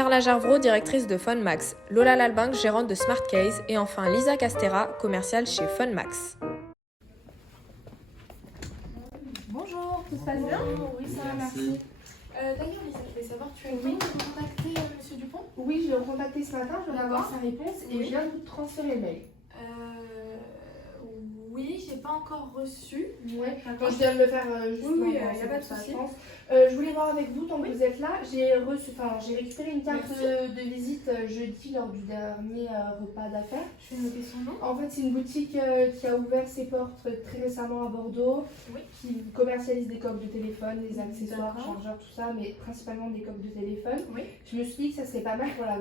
Carla Jarvreau, directrice de Funmax, Lola Lalbinck, gérante de SmartCase et enfin Lisa Castera, commerciale chez Funmax. Bonjour, tout se passe bien? Oui, ça va, merci. D'ailleurs, Lisa, je voulais savoir, tu as eu contacté Monsieur Dupont? Oui, je l'ai recontacté ce matin, je viens d'avoir sa réponse et Oui. je viens de vous transférer le mail. Oui, j'ai pas encore reçu. Ouais, D'accord. je viens de le faire juste Oui, maintenant, y a c'est pas de pour ça, souci. je pense. Je voulais voir avec vous, tant que vous êtes là, j'ai récupéré une carte de visite jeudi lors du dernier repas d'affaires. Je vais noter son nom. En fait, c'est une boutique qui a ouvert ses portes très récemment à Bordeaux, Oui. qui commercialise des coques de téléphone, des accessoires, D'accord. chargeurs, tout ça, mais principalement des coques de téléphone. Oui. Je me suis dit que ça serait pas mal pour la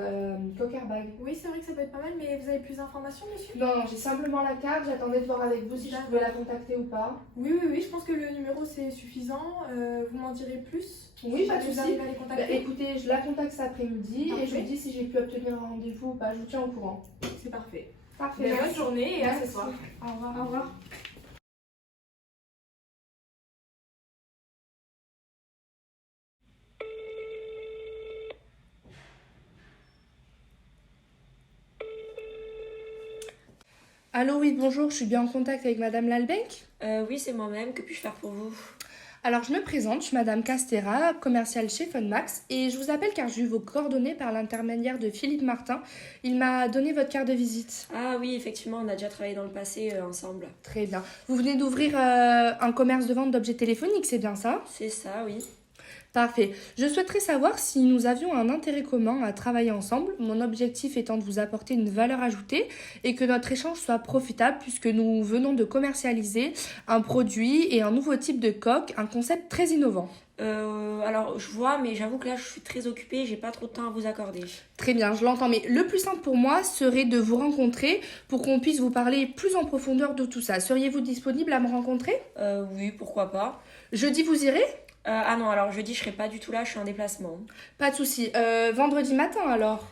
coque airbag. Oui, c'est vrai que ça peut être pas mal, mais vous avez plus d'informations, monsieur? Non, j'ai simplement la carte, j'attendais de voir avec vous si je pouvais la contacter ou pas. Oui, je pense que le numéro c'est suffisant. Vous m'en direz plus? Oui, Si pas de jamais vous souci. arrivez à les contacter. Écoutez, je la contacte cet après-midi et je Parfait. vous dis si j'ai pu obtenir un rendez-vous ou pas, je vous tiens au courant. C'est parfait. Parfait, Bonne journée et à ce Merci. soir. Au revoir. Au revoir. Allô, oui, bonjour, je suis bien en contact avec Madame Lalbinck. Oui, c'est moi-même, que puis-je faire pour vous? Alors, je me présente, je suis Madame Castera, commerciale chez Funmax, et je vous appelle car j'ai eu vos coordonnées par l'intermédiaire de Philippe Martin. Il m'a donné votre carte de visite. Ah oui, effectivement, on a déjà travaillé dans le passé ensemble. Très bien. Vous venez d'ouvrir un commerce de vente d'objets téléphoniques, c'est bien ça? C'est ça, oui. Parfait. Je souhaiterais savoir si nous avions un intérêt commun à travailler ensemble, mon objectif étant de vous apporter une valeur ajoutée et que notre échange soit profitable puisque nous venons de commercialiser un produit et un nouveau type de coque, un concept très innovant. Alors, je vois, mais j'avoue que là, je suis très occupée, j'ai pas trop de temps à vous accorder. Très bien, je l'entends, mais le plus simple pour moi serait de vous rencontrer pour qu'on puisse vous parler plus en profondeur de tout ça. Seriez-vous disponible à me rencontrer? Oui, pourquoi pas. Jeudi, vous irez? Ah non, alors jeudi, je serai pas du tout là, je suis en déplacement. Pas de souci. Vendredi matin alors?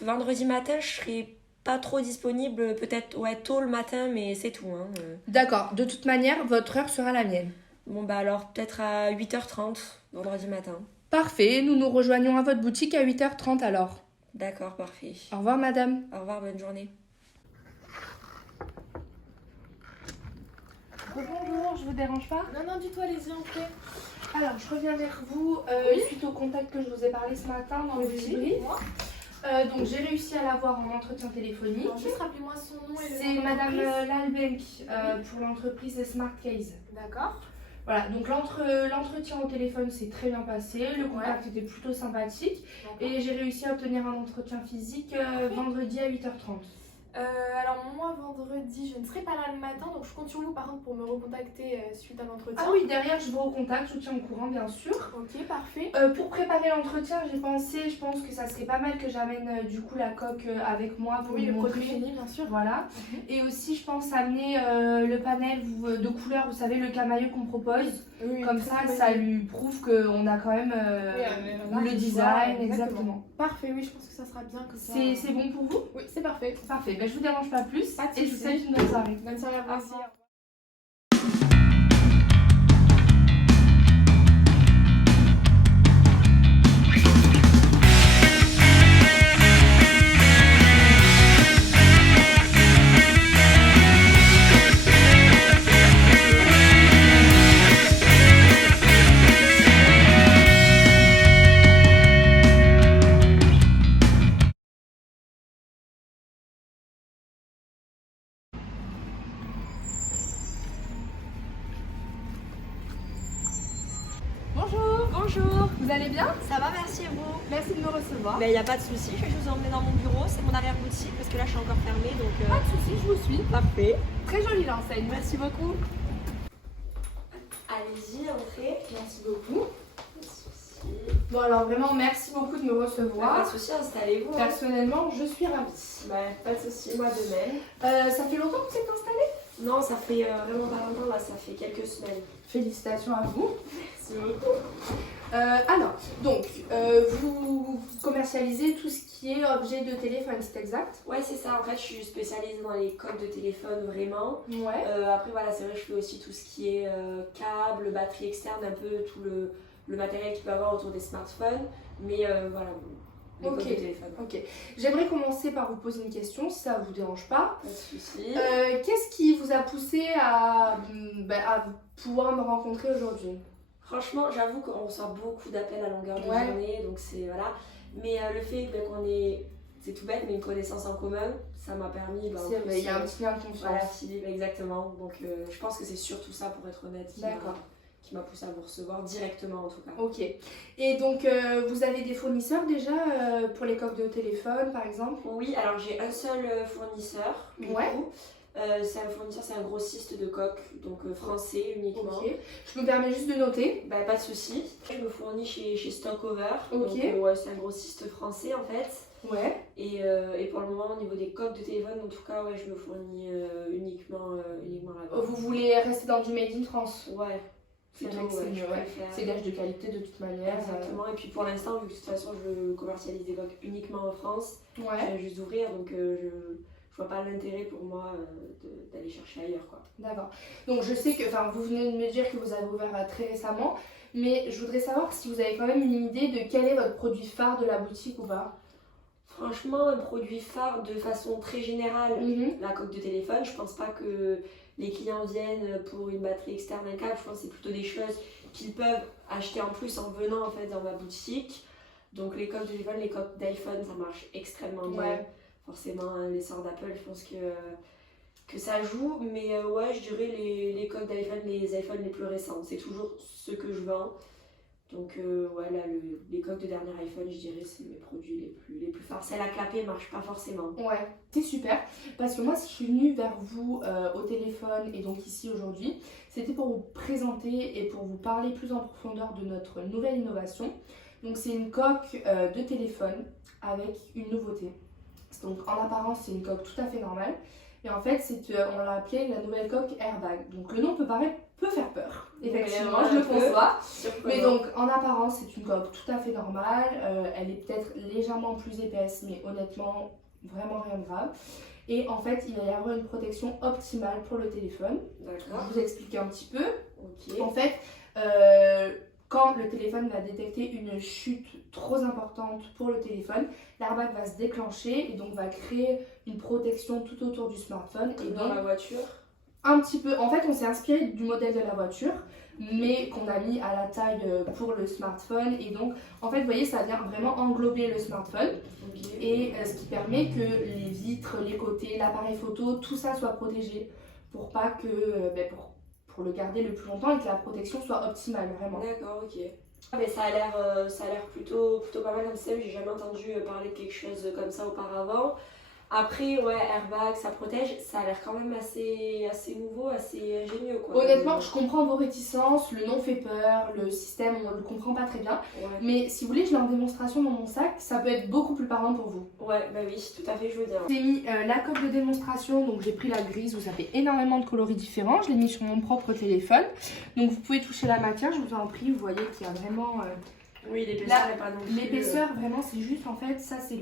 Vendredi matin, je serai pas trop disponible, peut-être tôt le matin, mais c'est tout. Hein. D'accord, de toute manière, votre heure sera la mienne. Bon, alors peut-être à 8h30, vendredi matin. Parfait, nous nous rejoignons à votre boutique à 8h30 alors. D'accord, parfait. Au revoir madame. Au revoir, bonne journée. Bonjour, je vous dérange pas? Non, du tout, allez-y, en fait. Alors, je reviens vers vous suite au contact que je vous ai parlé ce matin dans le débrief. Donc, j'ai réussi à l'avoir en entretien téléphonique. Alors, juste rappelez-moi son nom et le C'est nom de Madame l'entreprise. Lalbinck pour l'entreprise SmartCase. D'accord. Voilà, donc l'entretien au téléphone s'est très bien passé, le contact était plutôt sympathique et j'ai réussi à obtenir un entretien physique vendredi à 8h30. Alors moi vendredi je ne serai pas là le matin donc je compte sur vous par contre pour me recontacter suite à l'entretien. Ah oui, derrière je vous recontacte, je vous tiens au courant bien sûr. Ok, parfait. Pour préparer l'entretien, je pense que ça serait pas mal que j'amène du coup la coque avec moi pour Oui, vous le produit montrer. fini bien sûr. Voilà. Et aussi je pense amener le panel de couleurs, vous savez le camailleux qu'on propose. Oui, Comme ça lui prouve qu'on a quand même le design, exactement. Parfait, oui, je pense que ça sera bien comme ça. C'est bon pour vous? Oui, c'est parfait. Parfait, ben, je vous dérange pas plus Pas de et je vous soucis. souhaite une bonne soirée. Bonne soirée à vous aussi. Bonjour, Bonjour. vous allez bien? Ça va, merci et vous? Merci de me recevoir. Il n'y a pas de souci, je vais vous emmener dans mon bureau, c'est mon arrière-boutique parce que là je suis encore fermée donc. Pas de soucis, je vous suis. Parfait. Très jolie l'enseigne, merci beaucoup. Allez-y, entrez. Merci beaucoup. Pas de souci. Bon alors vraiment merci beaucoup de me Pas recevoir. de souci, installez-vous. Personnellement, je suis ravie. Pas de souci, moi de même. Ça fait longtemps que vous êtes installée? Non, ça fait vraiment pas longtemps là, ça fait quelques semaines. Félicitations à vous. Merci beaucoup. Alors, donc, vous commercialisez tout ce qui est objet de téléphone, c'est exact? Ouais, c'est ça. En fait, je suis spécialisée dans les coques de téléphone vraiment. Ouais. Après, voilà, c'est vrai, je fais aussi tout ce qui est câble, batterie externe, un peu tout le matériel qu'il peut y avoir autour des smartphones. Mais voilà, les coques Ok. de téléphone. Ok. J'aimerais commencer par vous poser une question, si ça vous dérange pas. Pas de souci. Qu'est-ce qui vous a poussé à pouvoir me rencontrer aujourd'hui? Franchement, j'avoue qu'on reçoit beaucoup d'appels à longueur de Ouais. journée, donc c'est voilà. Mais le fait qu'on ait, c'est tout bête, mais une connaissance en commun, ça m'a permis. En C'est plus, vrai, il y a un petit lien de voilà, confiance. Philippe, exactement. Donc je pense que c'est surtout ça, pour être honnête, D'accord. qui m'a poussé à vous recevoir directement en tout cas. Ok. Et donc, vous avez des fournisseurs déjà pour les coques de téléphone, par exemple? Oui, alors j'ai un seul fournisseur. Du Ouais. coup. C'est un fournisseur, c'est un grossiste de coques, donc français uniquement. Ok. Je me permets juste de noter. Bah, pas de souci. Je me fournis chez Stockover. Ok. Donc, ouais, c'est un grossiste français en fait. Ouais. Et pour le moment, au niveau des coques de téléphone, en tout cas, ouais, je me fournis uniquement là-bas. Vous voulez rester dans du Made in France? Ouais, C'est plutôt, vrai que c'est ouais, je mieux, ouais. préfère. C'est gage de qualité de toute manière. Exactement. Et puis pour l'instant, vu que de toute façon, je commercialise des coques uniquement en France, je Ouais. viens juste d'ouvrir, donc je vois pas l'intérêt pour moi d'aller chercher ailleurs, quoi. D'accord. Donc je sais que, enfin, vous venez de me dire que vous avez ouvert très récemment, mais je voudrais savoir si vous avez quand même une idée de quel est votre produit phare de la boutique ou pas. Franchement, un produit phare de façon très générale, la coque de téléphone. Je pense pas que les clients viennent pour une batterie externe, un câble. Je pense que c'est plutôt des choses qu'ils peuvent acheter en plus en venant en fait dans ma boutique. Donc les coques de téléphone, les coques d'iPhone, ça marche extrêmement bien. Ouais. Forcément, hein, l'essor d'Apple, je pense que ça joue. Mais ouais, je dirais les coques d'iPhone, les iPhones les plus récents. C'est toujours ce que je vends. Donc ouais, là, les coques de dernier iPhone, je dirais, c'est mes produits les plus forts. Celle à clapet marche pas forcément. Ouais, c'est super. Parce que moi, si je suis venue vers vous au téléphone et donc ici aujourd'hui, c'était pour vous présenter et pour vous parler plus en profondeur de notre nouvelle innovation. Donc c'est une coque de téléphone avec une nouveauté. Donc en apparence, c'est une coque tout à fait normale. Mais en fait, on l'a appelée la nouvelle coque airbag. Donc le nom peut faire peur. Effectivement, Ouais, je le un peu. conçois. Surprenant. Mais donc en apparence, c'est une coque tout à fait normale. Elle est peut-être légèrement plus épaisse, mais honnêtement, vraiment rien de grave. Et en fait, il va y avoir une protection optimale pour le téléphone. Je D'accord. vais vous expliquer un petit peu. Ok. En fait, quand le téléphone va détecter une chute trop importante pour le téléphone, l'airbag va se déclencher et donc va créer une protection tout autour du smartphone. Et Comme dans donc, la voiture. un petit peu, en fait, on s'est inspiré du modèle de la voiture, mais qu'on a mis à la taille pour le smartphone. Et donc, en fait, vous voyez, ça vient vraiment englober le smartphone. Ok. Et ce qui permet que les vitres, les côtés, l'appareil photo, tout ça soit protégé pour pas que, pour le garder le plus longtemps et que la protection soit optimale, vraiment. D'accord, ok. Ah, mais ça a l'air plutôt pas mal comme système. J'ai jamais entendu parler de quelque chose comme ça auparavant. Après, ouais, airbag, ça protège. Ça a l'air quand même assez nouveau, assez ingénieux, quoi. Honnêtement, je comprends vos réticences, le nom fait peur, le système, on le comprend pas très bien. Ouais. Mais si vous voulez, je l'ai en démonstration dans mon sac, ça peut être beaucoup plus parlant pour vous. Ouais, bah oui, tout à fait, je veux dire. J'ai mis la coque de démonstration, donc j'ai pris la grise où ça fait énormément de coloris différents. Je l'ai mis sur mon propre téléphone. Donc vous pouvez toucher la matière, je vous en prie, vous voyez qu'il y a vraiment... Oui, l'épaisseur Là, n'est pas non plus. l'épaisseur, vraiment, c'est juste en fait, ça c'est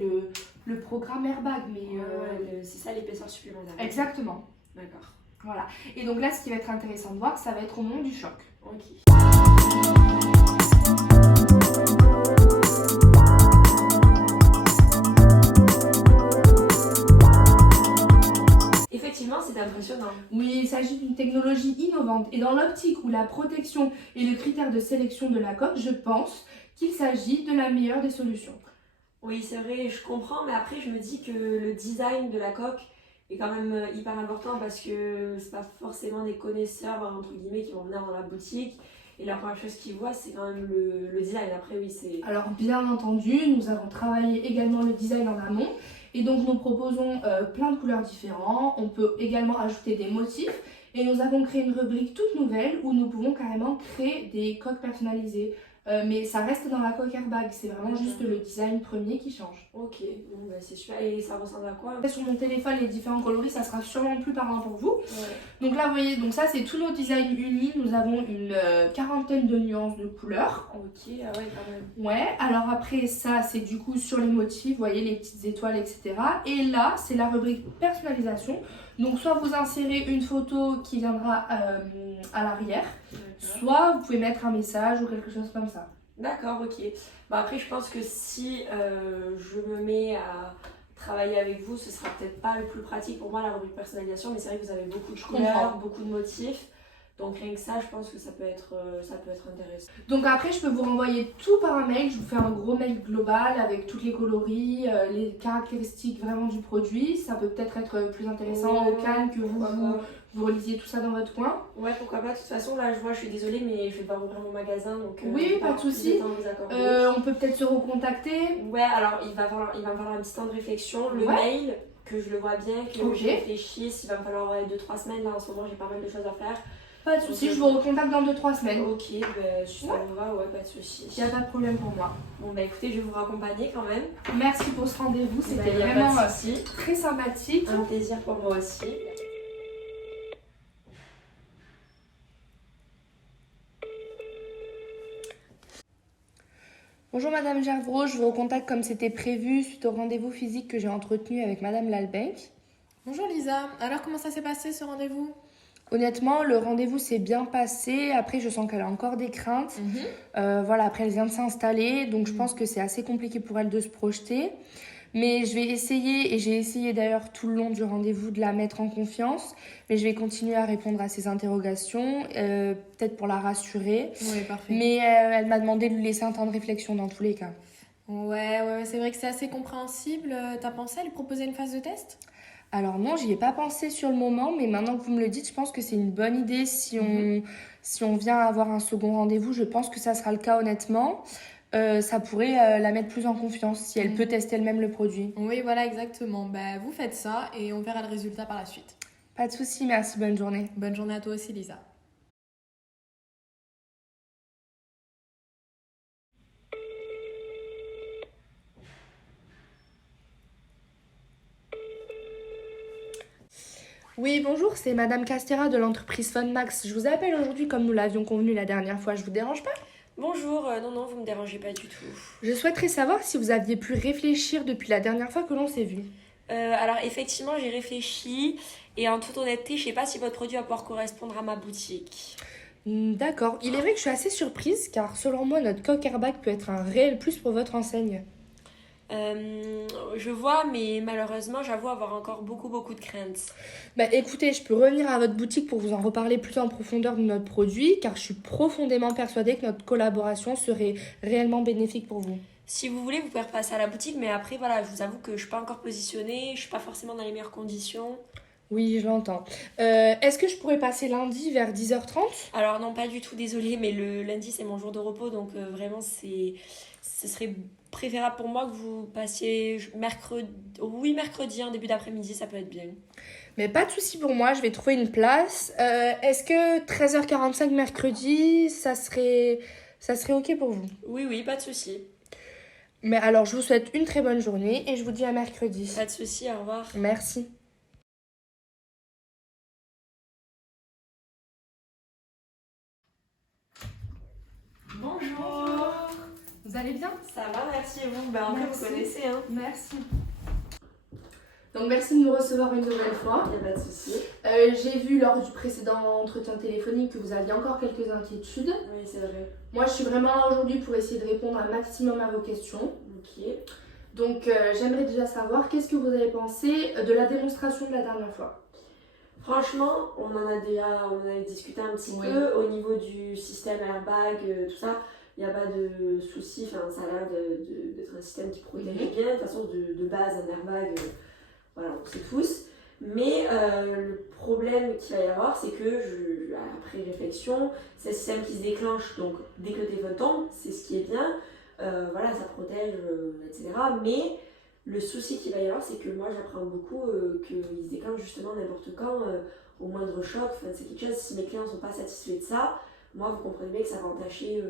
le programme airbag. Mais, c'est ça l'épaisseur supplémentaire. exactement. D'accord. Voilà. Et donc là, ce qui va être intéressant de voir, ça va être au moment du choc. Ok. Effectivement, c'est impressionnant. Oui, il s'agit d'une technologie innovante et dans l'optique où la protection est le critère de sélection de la coque, je pense qu'il s'agit de la meilleure des solutions. Oui, c'est vrai, je comprends, mais après, je me dis que le design de la coque est quand même hyper important parce que c'est pas forcément des connaisseurs, entre guillemets, qui vont venir dans la boutique. Et la première chose qu'ils voient, c'est quand même le design. Après, oui, c'est... Alors bien entendu, nous avons travaillé également le design en amont et donc nous proposons plein de couleurs différentes. On peut également ajouter des motifs et nous avons créé une rubrique toute nouvelle où nous pouvons carrément créer des coques personnalisées. Mais ça reste dans la coque airbag, c'est vraiment juste le design premier qui change. Ok, bon, bah, c'est super. Et ça ressemble à quoi? Sur mon téléphone, les différents coloris, ça sera sûrement plus parlant pour vous. Ouais. Donc là, vous voyez, donc ça c'est tous nos designs unis. Nous avons une quarantaine de nuances de couleurs. Ok, ah ouais, quand même. Ouais, alors après ça c'est du coup sur les motifs, vous voyez les petites étoiles, etc. Et là c'est la rubrique personnalisation. Donc soit vous insérez une photo qui viendra à l'arrière, D'accord. soit vous pouvez mettre un message ou quelque chose comme ça. D'accord, ok. Bah après, je pense que si je me mets à travailler avec vous, ce sera peut-être pas le plus pratique pour moi la rubrique personnalisation, mais c'est vrai que vous avez beaucoup de couleurs, beaucoup de motifs. Donc rien que ça, je pense que ça peut être intéressant. Donc après, je peux vous renvoyer tout par un mail. Je vous fais un gros mail global avec toutes les coloris, les caractéristiques vraiment du produit. Ça peut peut-être être plus intéressant au calme que vous relisiez tout ça dans votre coin. Ouais, pourquoi pas. De toute façon, là, je suis désolée, mais je vais devoir ouvrir mon magasin. Donc, oui, pas de souci. On peut peut-être se recontacter. Ouais, alors il va me falloir un petit temps de réflexion. Le mail, que je le vois bien, que je réfléchisse. Il va me falloir 2-3 semaines. Là, en ce moment, j'ai pas mal de choses à faire. Pas de souci, je vous recontacte dans 2-3 semaines. Ok, bah, ça me va, ouais, pas de souci. Il n'y a pas de problème pour moi. Bon, bah écoutez, je vais vous raccompagner quand même. Merci pour ce rendez-vous, c'était vraiment très sympathique. Un plaisir pour moi aussi. Bonjour Madame Gervraud, je vous recontacte comme c'était prévu suite au rendez-vous physique que j'ai entretenu avec Madame Lalbenque. Bonjour Lisa, alors comment ça s'est passé ce rendez-vous ? Honnêtement, le rendez-vous s'est bien passé. Après, je sens qu'elle a encore des craintes. Voilà, après, elle vient de s'installer. Donc, je pense que c'est assez compliqué pour elle de se projeter. Mais je vais essayer, et j'ai essayé d'ailleurs tout le long du rendez-vous de la mettre en confiance. Mais je vais continuer à répondre à ses interrogations, peut-être pour la rassurer. Oui, parfait. Mais elle m'a demandé de lui laisser un temps de réflexion dans tous les cas. Ouais, c'est vrai que c'est assez compréhensible. T'as pensé à lui proposer une phase de test ? Alors non, j'y ai pas pensé sur le moment, mais maintenant que vous me le dites, je pense que c'est une bonne idée si on vient avoir un second rendez-vous. Je pense que ça sera le cas honnêtement. Ça pourrait la mettre plus en confiance si elle peut tester elle-même le produit. Oui, voilà, exactement. Bah, vous faites ça et on verra le résultat par la suite. Pas de souci, merci, bonne journée. Bonne journée à toi aussi, Lisa. Oui, bonjour, c'est Madame Castera de l'entreprise Funmax. Je vous appelle aujourd'hui comme nous l'avions convenu la dernière fois. Je vous dérange pas ? Bonjour, non, vous me dérangez pas du tout. Je souhaiterais savoir si vous aviez pu réfléchir depuis la dernière fois que l'on s'est vu. Alors effectivement, j'ai réfléchi et en toute honnêteté, je sais pas si votre produit va pouvoir correspondre à ma boutique. D'accord, il est vrai que je suis assez surprise car selon moi, notre coque airbag peut être un réel plus pour votre enseigne. Je vois, mais malheureusement, j'avoue avoir encore beaucoup de craintes. Bah écoutez, je peux revenir à votre boutique pour vous en reparler plus en profondeur de notre produit, car je suis profondément persuadée que notre collaboration serait réellement bénéfique pour vous. Si vous voulez, vous pouvez repasser à la boutique, mais après, voilà, je vous avoue que je suis pas encore positionnée, je suis pas forcément dans les meilleures conditions. Oui, je l'entends. Est-ce que je pourrais passer lundi vers 10h30 ? Alors non, pas du tout, désolée, mais le lundi, c'est mon jour de repos, donc vraiment, ce serait préférable pour moi que vous passiez mercredi en début d'après-midi, ça peut être bien. Mais pas de souci pour moi, je vais trouver une place. Est-ce que 13h45 mercredi, ça serait ok pour vous ? Oui, pas de souci. Mais alors, je vous souhaite une très bonne journée et je vous dis à mercredi. Pas de souci, au revoir. Merci. Bonjour. Vous allez bien ? Ça va, merci et vous. Ben, vous connaissez, hein. Merci. Donc merci de nous recevoir une nouvelle fois. Il n'y a pas de souci. J'ai vu lors du précédent entretien téléphonique que vous aviez encore quelques inquiétudes. Oui, c'est vrai. Moi, je suis vraiment là aujourd'hui pour essayer de répondre un maximum à vos questions. Ok. Donc j'aimerais déjà savoir qu'est-ce que vous avez pensé de la démonstration de la dernière fois. Franchement, on en a discuté un petit peu au niveau du système airbag, tout ça. Il n'y a pas de souci, ça a l'air d'être un système qui protège bien. De toute façon, de base, un airbag, voilà, on sait tous. Mais le problème qu'il va y avoir, c'est que, après réflexion, c'est un système qui se déclenche. Donc, dès que le téléphone tombe, c'est ce qui est bien. Voilà, ça protège, etc. Mais le souci qu'il va y avoir, c'est que moi, j'apprends beaucoup qu'il se déclenche justement n'importe quand, au moindre choc. C'est quelque chose, si mes clients ne sont pas satisfaits de ça, moi, vous comprenez bien que ça va entacher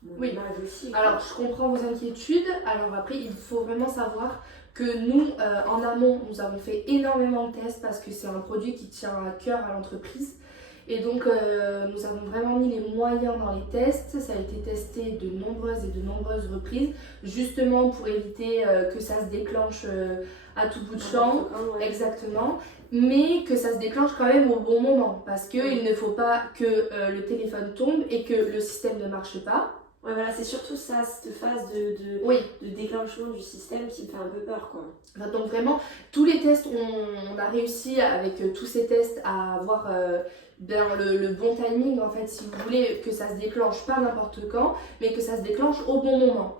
mon image aussi. Alors, je comprends vos inquiétudes. Alors après, il faut vraiment savoir que nous, en amont, nous avons fait énormément de tests parce que c'est un produit qui tient à cœur à l'entreprise. Et donc, nous avons vraiment mis les moyens dans les tests. Ça a été testé de nombreuses reprises, justement pour éviter que ça se déclenche à tout bout de champ. Exactement. Mais que ça se déclenche quand même au bon moment. Parce qu'il ne faut pas que le téléphone tombe et que le système ne marche pas. Ouais, voilà, c'est surtout ça, cette phase de Oui. déclenchement du système qui me fait un peu peur, quoi. Enfin, donc vraiment, tous les tests, on a réussi avec tous ces tests à avoir le bon timing, en fait, si vous voulez, que ça se déclenche pas n'importe quand, mais que ça se déclenche au bon moment.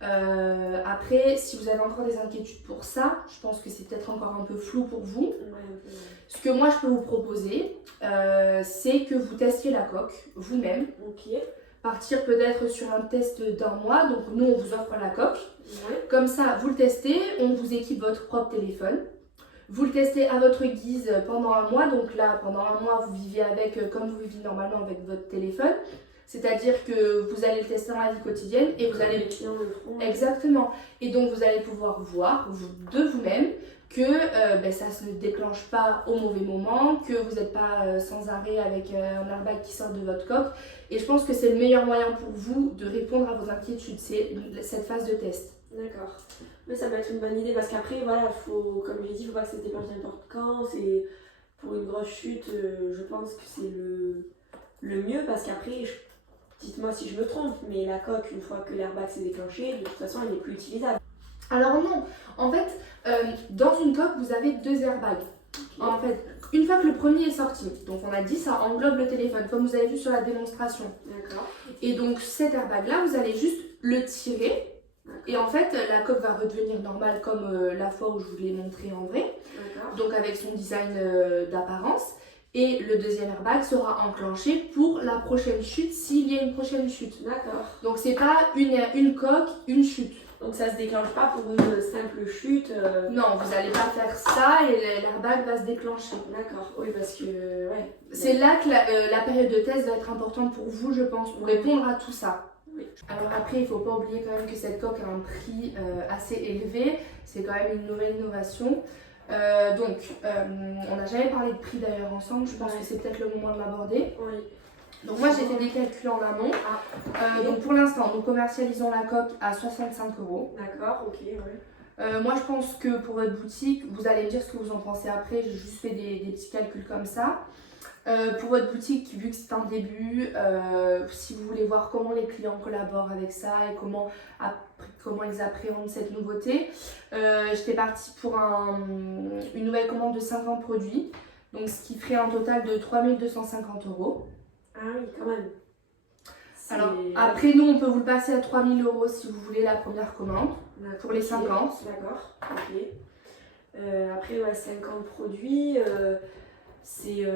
Après, si vous avez encore des inquiétudes pour ça, je pense que c'est peut-être encore un peu flou pour vous. Ouais, un peu, ouais. Ce que moi je peux vous proposer, c'est que vous testiez la coque vous-même. Ok. Partir peut-être sur un test d'un mois, donc nous on vous offre la coque. Ouais. Comme ça, vous le testez, on vous équipe votre propre téléphone. Vous le testez à votre guise pendant un mois, donc là pendant un mois vous vivez avec comme vous vivez normalement avec votre téléphone. C'est-à-dire que vous allez le tester dans la vie quotidienne et vous allez... Les clients le feront. Exactement. Et donc vous allez pouvoir voir de vous-même que ça ne se déclenche pas au mauvais moment, que vous n'êtes pas sans arrêt avec un airbag qui sort de votre coque. Et je pense que c'est le meilleur moyen pour vous de répondre à vos inquiétudes, c'est cette phase de test. D'accord. Mais ça peut être une bonne idée parce qu'après, voilà, comme je l'ai dit, il ne faut pas que ça se déclenche n'importe quand. C'est pour une grosse chute, je pense que c'est le mieux parce qu'après, dites-moi si je me trompe, mais la coque, une fois que l'airbag s'est déclenché, de toute façon, elle n'est plus utilisable. Alors non, en fait, dans une coque, vous avez 2 airbags. En fait, une fois que le premier est sorti, donc on a dit ça englobe le téléphone, comme vous avez vu sur la démonstration. D'accord. Et donc cet airbag-là, vous allez juste le tirer. Et en fait, la coque va redevenir normale comme la fois où je vous l'ai montré en vrai. D'accord. Donc avec son design d'apparence. Et le deuxième airbag sera enclenché pour la prochaine chute s'il y a une prochaine chute. D'accord. Donc c'est pas une coque, une chute. Donc ça se déclenche pas pour une simple chute. Non, vous n'allez pas faire ça et l'airbag va se déclencher. D'accord. Oui, parce que ouais. C'est là que la période de test va être importante pour vous, je pense, pour répondre à tout ça. Oui. Alors après, il ne faut pas oublier quand même que cette coque a un prix assez élevé. C'est quand même une nouvelle innovation. On n'a jamais parlé de prix d'ailleurs ensemble. Je pense que c'est peut-être le moment de l'aborder. Oui. Donc moi, j'ai fait des calculs en amont. Donc pour l'instant, nous commercialisons la coque à 65 €. D'accord, ok, ouais. Moi, je pense que pour votre boutique, vous allez me dire ce que vous en pensez après. J'ai juste fait des petits calculs comme ça. Pour votre boutique, vu que c'est un début, si vous voulez voir comment les clients collaborent avec ça et comment ils appréhendent cette nouveauté, j'étais partie pour une nouvelle commande de 50 produits, donc ce qui ferait un total de 3 250 €. Ah oui, quand même. Alors après, nous, on peut vous le passer à 3 000 € si vous voulez la première commande, pour les 50. D'accord, ok. Après, ouais, 50 produits, c'est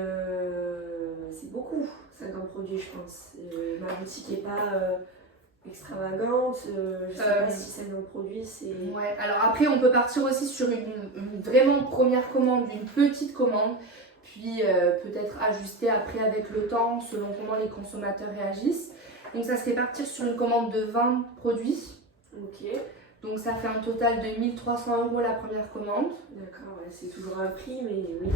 beaucoup, 50 produits, je pense. Ma boutique n'est pas extravagante, je sais pas si 50 produits, c'est... Ouais, alors après, on peut partir aussi sur une vraiment première commande, une petite commande, puis peut-être ajuster après avec le temps, selon comment les consommateurs réagissent. Donc ça serait partir sur une commande de 20 produits. Ok. Donc ça fait un total de 1 300 € la première commande. D'accord, ouais, c'est toujours un prix, mais oui.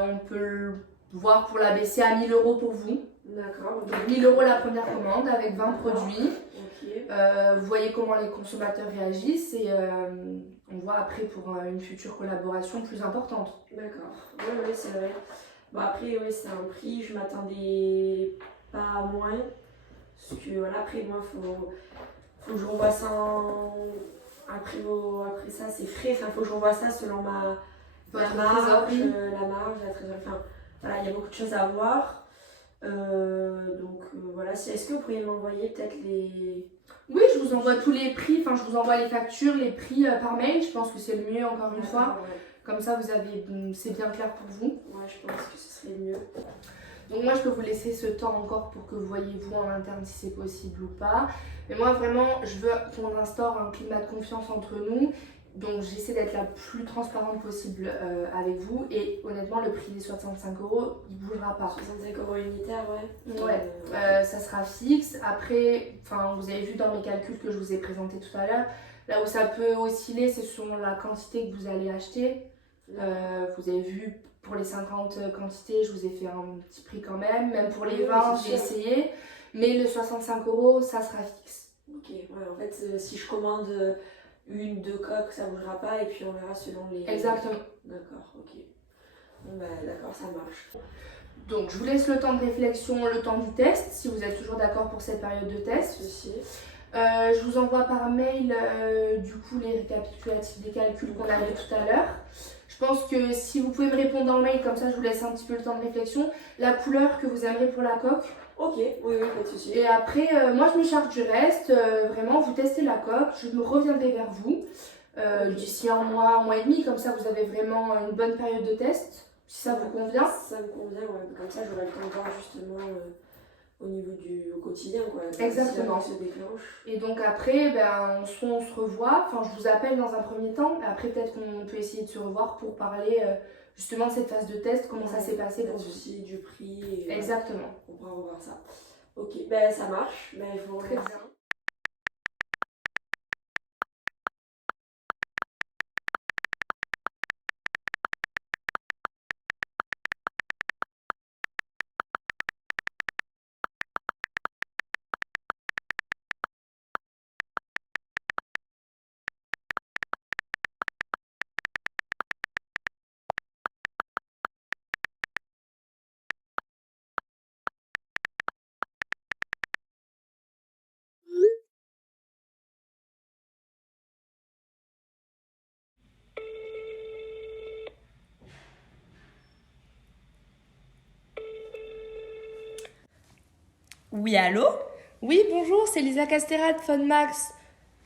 On peut le voir pour la baisser à 1 000 € pour vous. D'accord. Donc 1 000 € la première commande avec 20 produits. Ok. Vous voyez comment les consommateurs réagissent et on voit après pour une future collaboration plus importante. D'accord, oui, c'est vrai. Bon, après, oui, c'est un prix, je m'attendais pas à moins. Parce que voilà, après, moi, faut que je revoie ça après ça, c'est frais. Enfin, faut que je revoie ça selon la marge, la trésorerie. Enfin, voilà, il y a beaucoup de choses à voir. Voilà, est-ce que vous pourriez m'envoyer peut-être les... Oui, je vous envoie tous les prix, enfin je vous envoie les factures, les prix par mail, je pense que c'est le mieux encore une fois. Ouais. Comme ça c'est bien clair pour vous. Ouais, je pense que ce serait le mieux. Donc moi je peux vous laisser ce temps encore pour que vous voyez vous en interne si c'est possible ou pas. Mais moi vraiment je veux qu'on instaure un climat de confiance entre nous. Donc j'essaie d'être la plus transparente possible avec vous. Et honnêtement le prix des 65 €, il ne bougera pas. 65 € unitaire, ouais. Ouais, ça sera fixe. Après, vous avez vu dans mes calculs que je vous ai présenté tout à l'heure, là où ça peut osciller, c'est selon la quantité que vous allez acheter. Vous avez vu, pour les 50 quantités, je vous ai fait un petit prix quand même. Même pour les 20, j'ai essayé. Mais le 65 €, ça sera fixe. Ok, ouais, en fait, si je commande 1-2 coques, ça bougera pas et puis on verra selon les... Exactement. D'accord, ok. Bon, bah, d'accord, ça marche. Donc, je vous laisse le temps de réflexion, le temps du test, si vous êtes toujours d'accord pour cette période de test. Ceci. Je vous envoie par mail du coup les récapitulatifs des calculs qu'on avait tout à l'heure. Je pense que si vous pouvez me répondre dans le mail, comme ça je vous laisse un petit peu le temps de réflexion. La couleur que vous aimerez pour la coque. Ok, oui, pas de souci. Et après, moi je me charge du reste. Vraiment, vous testez la coque, je me reviendrai vers vous d'ici un mois et demi. Comme ça, vous avez vraiment une bonne période de test. Si ça vous convient. Ça me convient, ouais. Comme ça, j'aurai le temps de voir justement au niveau au quotidien, quoi. Exactement. Si se déclenche. Et donc après, soit on se revoit, enfin je vous appelle dans un premier temps, et après peut-être qu'on peut essayer de se revoir pour parler justement de cette phase de test, comment ça s'est passé pour vous. Aussi du prix. Et, Exactement. on pourra revoir ça. Ok, ça marche. Je vous Très remercie. bien. Oui, allô? Oui, bonjour, c'est Lisa Castera de FunMax.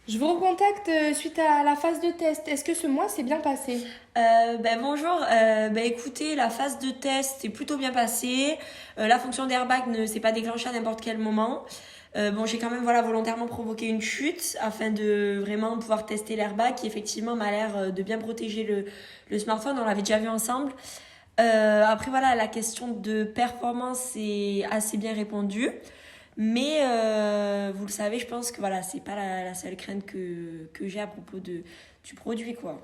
Je vous recontacte suite à la phase de test. Est-ce que ce mois s'est bien passé? Bonjour, écoutez, la phase de test est plutôt bien passée. La fonction d'airbag ne s'est pas déclenchée à n'importe quel moment. J'ai quand même volontairement provoqué une chute afin de vraiment pouvoir tester l'airbag qui effectivement m'a l'air de bien protéger le smartphone. On l'avait déjà vu ensemble. Après la question de performance est assez bien répondue. Mais vous le savez, je pense que c'est pas la seule crainte que j'ai à propos du produit, quoi.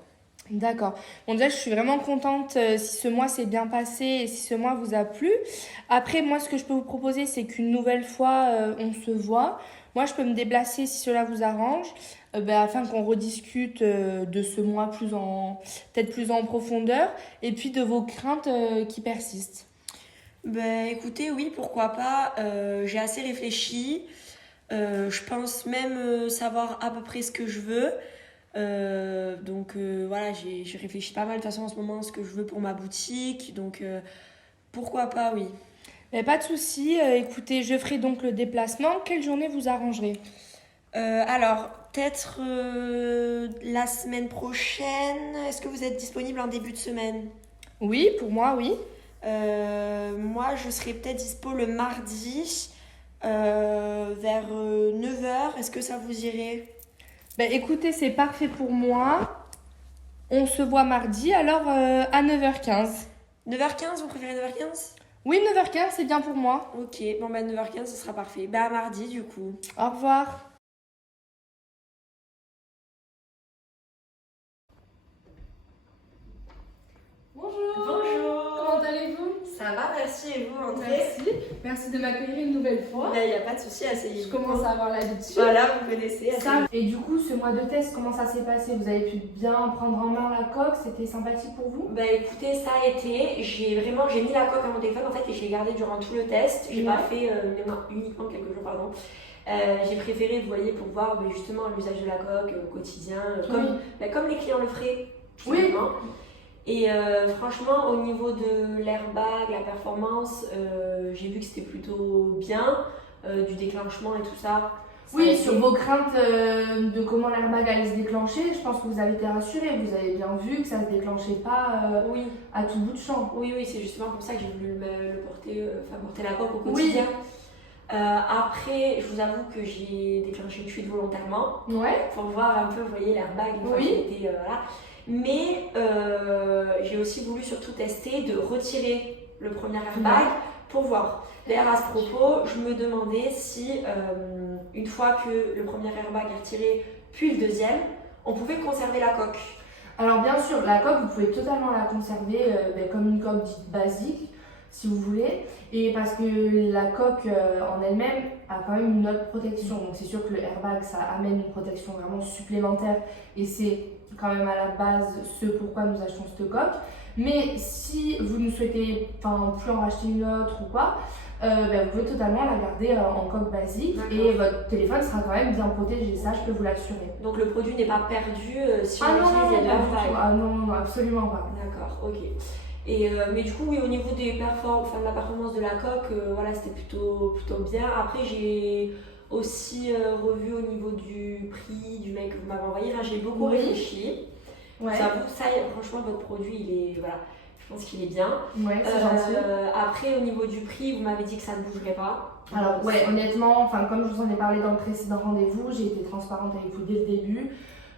D'accord. Bon, déjà, je suis vraiment contente si ce mois s'est bien passé et si ce mois vous a plu. Après, moi, ce que je peux vous proposer, c'est qu'une nouvelle fois, on se voit. Moi, je peux me déplacer si cela vous arrange, afin qu'on rediscute de ce mois peut-être plus en profondeur, et puis de vos craintes qui persistent. Écoutez, oui, pourquoi pas. J'ai assez réfléchi. Je pense même savoir à peu près ce que je veux. J'ai réfléchi pas mal de toute façon en ce moment à ce que je veux pour ma boutique. Donc, pourquoi pas, oui. Pas de souci. Écoutez, je ferai donc le déplacement. Quelle journée vous arrangerez? Alors, peut-être la semaine prochaine. Est-ce que vous êtes disponible en début de semaine? Oui, pour moi, oui. Moi, je serai peut-être dispo le mardi vers 9h. Est-ce que ça vous irait? Écoutez, c'est parfait pour moi. On se voit mardi, alors à 9h15. 9h15, vous préférez 9h15? Oui, 9h15, c'est bien pour moi. Ok, 9h15, ce sera parfait. À mardi, du coup. Au revoir. Bonjour. Comment allez-vous? Ça va, merci. Et vous, André? Merci de m'accueillir une nouvelle fois. Il n'y a pas de souci, asseyez-vous. Je commence à avoir l'habitude. Voilà, vous connaissez. Et du coup, ce mois de test, comment ça s'est passé? Vous avez pu bien prendre en main la coque? C'était sympathique pour vous? Écoutez, ça a été. J'ai mis la coque à mon téléphone en fait et je l'ai gardée durant tout le test. J'ai pas fait uniquement quelques jours, pardon. J'ai préféré, vous voyez, pour voir justement l'usage de la coque au quotidien, comme les clients le feraient. Tout simplement. Et franchement, au niveau de l'airbag, la performance, j'ai vu que c'était plutôt bien, du déclenchement et tout ça. Oui, sur vos craintes de comment l'airbag allait se déclencher, je pense que vous avez été rassurés. Vous avez bien vu que ça ne se déclenchait pas à tout bout de champ. Oui, c'est justement pour ça que j'ai voulu porter la coque au quotidien. Après, je vous avoue que j'ai déclenché une chute volontairement pour voir un peu, vous voyez, l'airbag une fois qu'il était Mais j'ai aussi voulu surtout tester de retirer le premier airbag pour voir. D'ailleurs, à ce propos, je me demandais si une fois que le premier airbag est retiré, puis le deuxième, on pouvait conserver la coque. Alors bien sûr, la coque, vous pouvez totalement la conserver comme une coque dite basique. si vous voulez, et parce que la coque en elle-même a quand même une autre protection. Donc c'est sûr que le airbag, ça amène une protection vraiment supplémentaire et c'est quand même à la base ce pourquoi nous achetons cette coque. Mais si vous ne souhaitez plus en racheter une autre ou quoi, vous pouvez totalement la garder en coque basique et votre téléphone sera quand même bien protégé, ça je peux vous l'assurer. Donc le produit n'est pas perdu si on non, l'utilise il y a de l'airbag. Ah non, absolument pas. D'accord, ok. Et, mais du coup, oui, au niveau des de la performance de la coque, voilà, c'était plutôt bien. Après, j'ai aussi revu au niveau du prix du mail que vous m'avez envoyé. Là, j'ai beaucoup réfléchi. Ouais. J'avoue, ça, franchement, votre produit, il est, voilà, je pense qu'il est bien. Ouais, c'est gentil. Après, au niveau du prix, vous m'avez dit que ça ne bougerait pas. Alors, ouais, honnêtement, comme je vous en ai parlé dans le précédent rendez-vous, j'ai été transparente avec vous dès le début.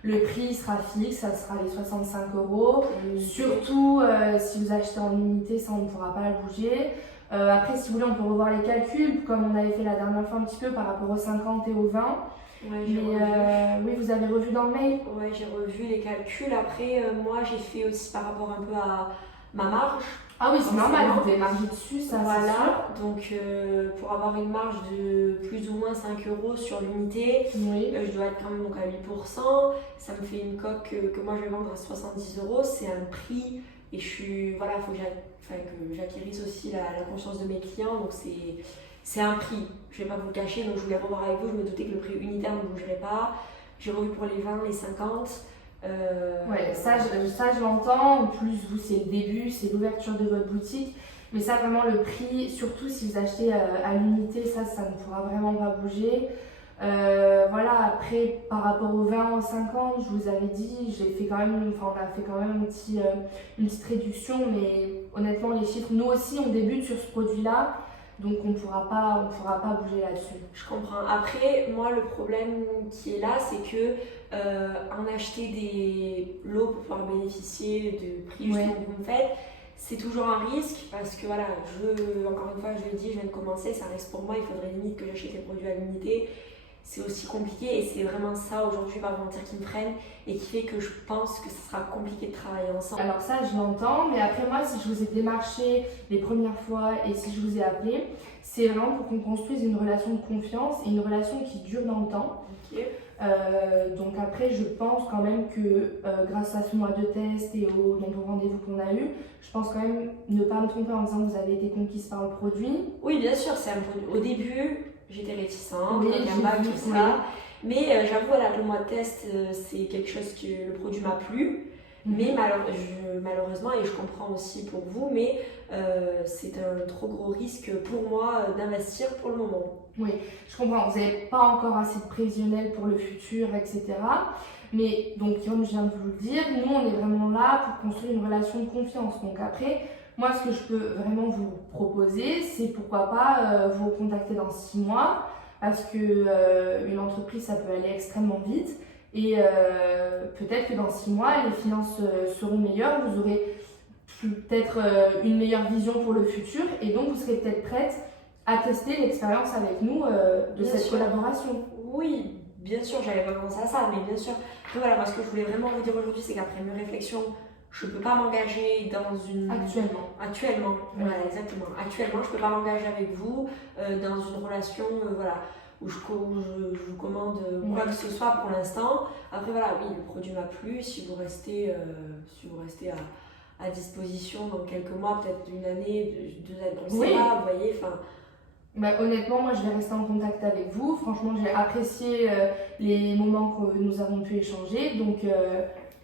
Le prix sera fixe, ça sera les 65 €. Surtout si vous achetez en unité, ça on ne pourra pas la bouger. Après, si vous voulez, on peut revoir les calculs, comme on avait fait la dernière fois un petit peu par rapport aux 50 et aux 20. Ouais, oui, vous avez revu dans le mail? Ouais, j'ai revu les calculs. Après, moi, j'ai fait aussi par rapport un peu à ma marge. Ah oui, c'est normal, vous devez marger dessus, ça voilà, c'est sûr. donc pour avoir une marge de plus ou moins 5 € sur l'unité, Oui. je dois être quand même donc à 8%. Ça me fait une coque que moi je vais vendre à 70 €. C'est un prix et je suis, voilà, il faut que j'acquérisse aussi la confiance de mes clients. Donc c'est un prix, je vais pas vous le cacher. Donc je voulais revoir avec vous, je me doutais que le prix unitaire ne bougerait pas. J'ai revu pour les 20, les 50. Ouais, ça je l'entends. En plus, vous, c'est le début, c'est l'ouverture de votre boutique. Mais ça, vraiment, le prix, surtout si vous achetez à l'unité, ça ne pourra vraiment pas bouger. Voilà, après, par rapport aux 20, aux 50, je vous avais dit, on a fait quand même une petite réduction. Mais honnêtement, les chiffres, nous aussi, on débute sur ce produit-là. Donc on pourra pas bouger là-dessus. Je comprends. Après, moi, le problème qui est là, c'est que en acheter des lots pour pouvoir bénéficier du prix justement que vous me faites, c'est toujours un risque parce que voilà, encore une fois, je le dis, je viens de commencer, ça reste pour moi, il faudrait limite que j'achète les produits à l'unité. C'est aussi compliqué et c'est vraiment ça aujourd'hui, pas vous mentir, qui me freine et qui fait que je pense que ce sera compliqué de travailler ensemble. Alors ça, je l'entends, mais après moi, si je vous ai démarché les premières fois et si je vous ai appelé, c'est vraiment pour qu'on construise une relation de confiance et une relation qui dure dans le temps. Okay. Donc après, je pense quand même que grâce à ce mois de test et au rendez-vous qu'on a eu, je pense quand même ne pas me tromper en disant que vous avez été conquise par le produit. Oui, bien sûr, c'est un produit. Au début, j'étais réticente, oui, tout ça. Mais j'avoue, voilà, le mois de test, c'est quelque chose que le produit m'a plu. Mais malheureusement, et je comprends aussi pour vous, mais c'est un trop gros risque pour moi d'investir pour le moment. Oui, je comprends. Vous n'avez pas encore assez de prévisionnel pour le futur, etc. Mais donc, comme je viens de vous le dire, nous, on est vraiment là pour construire une relation de confiance. Donc après, moi, ce que je peux vraiment vous proposer, c'est pourquoi pas vous contacter dans 6 mois, parce que une entreprise, ça peut aller extrêmement vite. Et peut-être que dans 6 mois, les finances seront meilleures, vous aurez peut-être une meilleure vision pour le futur et donc vous serez peut-être prête à tester l'expérience avec nous de cette collaboration. Oui, bien sûr, j'avais pas pensé à ça, mais bien sûr. Mais voilà, moi ce que je voulais vraiment vous dire aujourd'hui, c'est qu'après mes réflexions, je ne peux pas m'engager dans une... Actuellement, voilà, exactement. Actuellement, je ne peux pas m'engager avec vous dans une relation, voilà, où je vous commande quoi que ce soit pour l'instant. Après, voilà, oui, le produit m'a plu. Si vous restez à disposition dans quelques mois, peut-être une année, 2 années, on ne sait pas, vous voyez, enfin... honnêtement, moi je vais rester en contact avec vous. Franchement, j'ai apprécié les moments que nous avons pu échanger. Donc,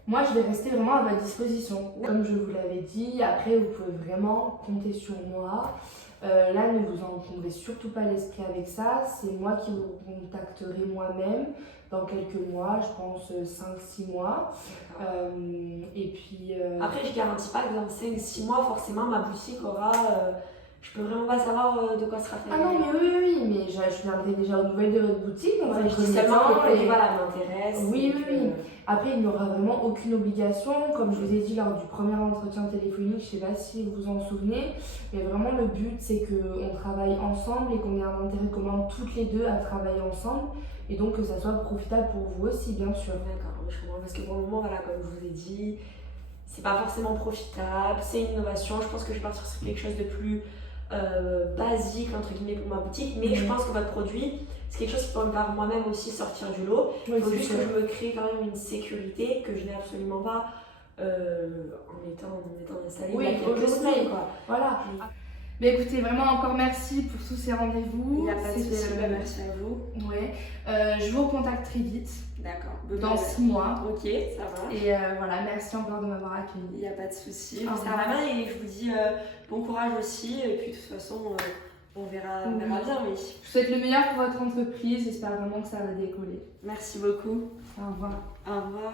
moi je vais rester vraiment à votre disposition. Comme je vous l'avais dit, après vous pouvez vraiment compter sur moi. Là, ne vous en prendrez surtout pas l'esprit avec ça. C'est moi qui vous contacterai moi-même dans quelques mois, je pense 5-6 mois. Et puis... Après, je ne garantis pas que dans 5-6 mois, forcément, ma boutique aura... je peux vraiment pas savoir de quoi sera fait. Ah non, mais oui, mais je viendrai déjà aux nouvelles de votre boutique. Dans un je dis seulement que le produit m'intéresse. Oui. Après, il n'y aura vraiment aucune obligation. Comme je vous ai dit lors du premier entretien téléphonique, je ne sais pas si vous vous en souvenez, mais vraiment le but, c'est qu'on travaille ensemble et qu'on ait un intérêt commun toutes les deux à travailler ensemble. Et donc que ça soit profitable pour vous aussi, bien sûr. D'accord, je comprends. Parce que pour le moment, voilà, comme je vous ai dit, c'est pas forcément profitable, c'est une innovation. Je pense que je vais partir sur quelque chose de plus basique entre guillemets pour ma boutique, mais je pense que votre produit, c'est quelque chose qui peut me faire moi-même aussi sortir du lot. Il faut juste que je me crée quand même une sécurité que je n'ai absolument pas en étant installée il y a quelques semaines, quoi. Voilà. Mais écoutez, vraiment encore merci pour tous ces rendez-vous. Il n'y a pas de souci, merci à vous. Ouais. Je vous recontacte très vite. D'accord. Dans 6 mois. Ok, ça va. Et voilà, merci encore de m'avoir accueilli. Il n'y a pas de souci. Je Au vous serre la main et je vous dis bon courage aussi. Et puis de toute façon, on verra bien. Oui. Je vous souhaite le meilleur pour votre entreprise. J'espère vraiment que ça va décoller. Merci beaucoup. Au revoir. Au revoir.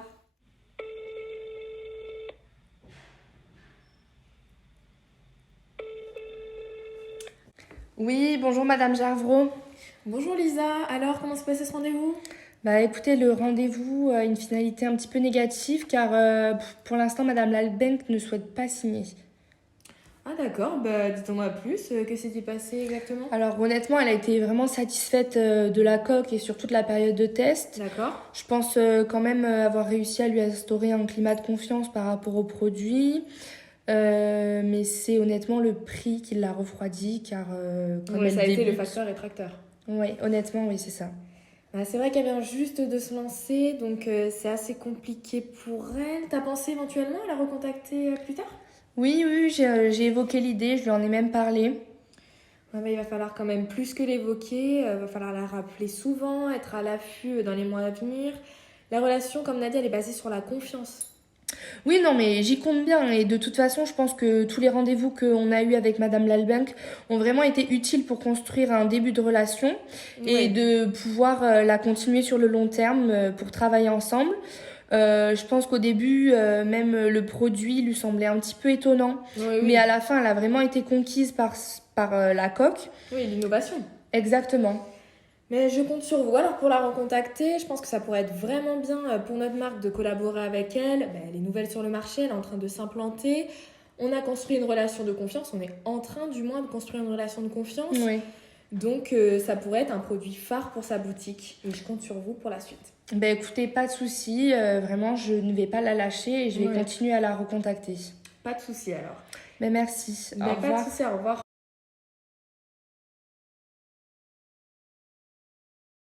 Oui, bonjour Madame Gervreau. Bonjour Lisa, alors comment s'est passé ce rendez-vous? Bah écoutez, le rendez-vous a une finalité un petit peu négative car pour l'instant Madame Lalbenck ne souhaite pas signer. Ah d'accord, bah dites-moi plus, que s'est-il passé exactement? Alors honnêtement, elle a été vraiment satisfaite de la coque et sur toute la période de test. D'accord. Je pense quand même avoir réussi à lui instaurer un climat de confiance par rapport au produit. Mais c'est honnêtement le prix qui l'a refroidi car comme elle ça a été le débute... facteur rétracteur. Oui, honnêtement, oui, c'est ça. Bah, c'est vrai qu'elle vient juste de se lancer, donc c'est assez compliqué pour elle. T'as pensé éventuellement à la recontacter plus tard? Oui, j'ai évoqué l'idée, je lui en ai même parlé. Ouais, bah, il va falloir quand même plus que l'évoquer, il va falloir la rappeler souvent, être à l'affût dans les mois à venir. La relation, comme Nadia, elle est basée sur la confiance. Oui, non, mais j'y compte bien. Et de toute façon, je pense que tous les rendez-vous qu'on a eus avec Madame Lalbenck ont vraiment été utiles pour construire un début de relation et de pouvoir la continuer sur le long terme pour travailler ensemble. Je pense qu'au début, même le produit lui semblait un petit peu étonnant. Oui. Mais à la fin, elle a vraiment été conquise par la coque. Oui, l'innovation. Exactement. Mais je compte sur vous. Alors pour la recontacter, je pense que ça pourrait être vraiment bien pour notre marque de collaborer avec elle. Ben, elle est nouvelle sur le marché, elle est en train de s'implanter. On a construit une relation de confiance, on est en train du moins de construire une relation de confiance. Oui. Donc ça pourrait être un produit phare pour sa boutique. Et je compte sur vous pour la suite. Ben écoutez, pas de souci. Vraiment, je ne vais pas la lâcher et je vais continuer à la recontacter. Pas de souci alors. Ben merci. Au Pas revoir. de souci, au revoir.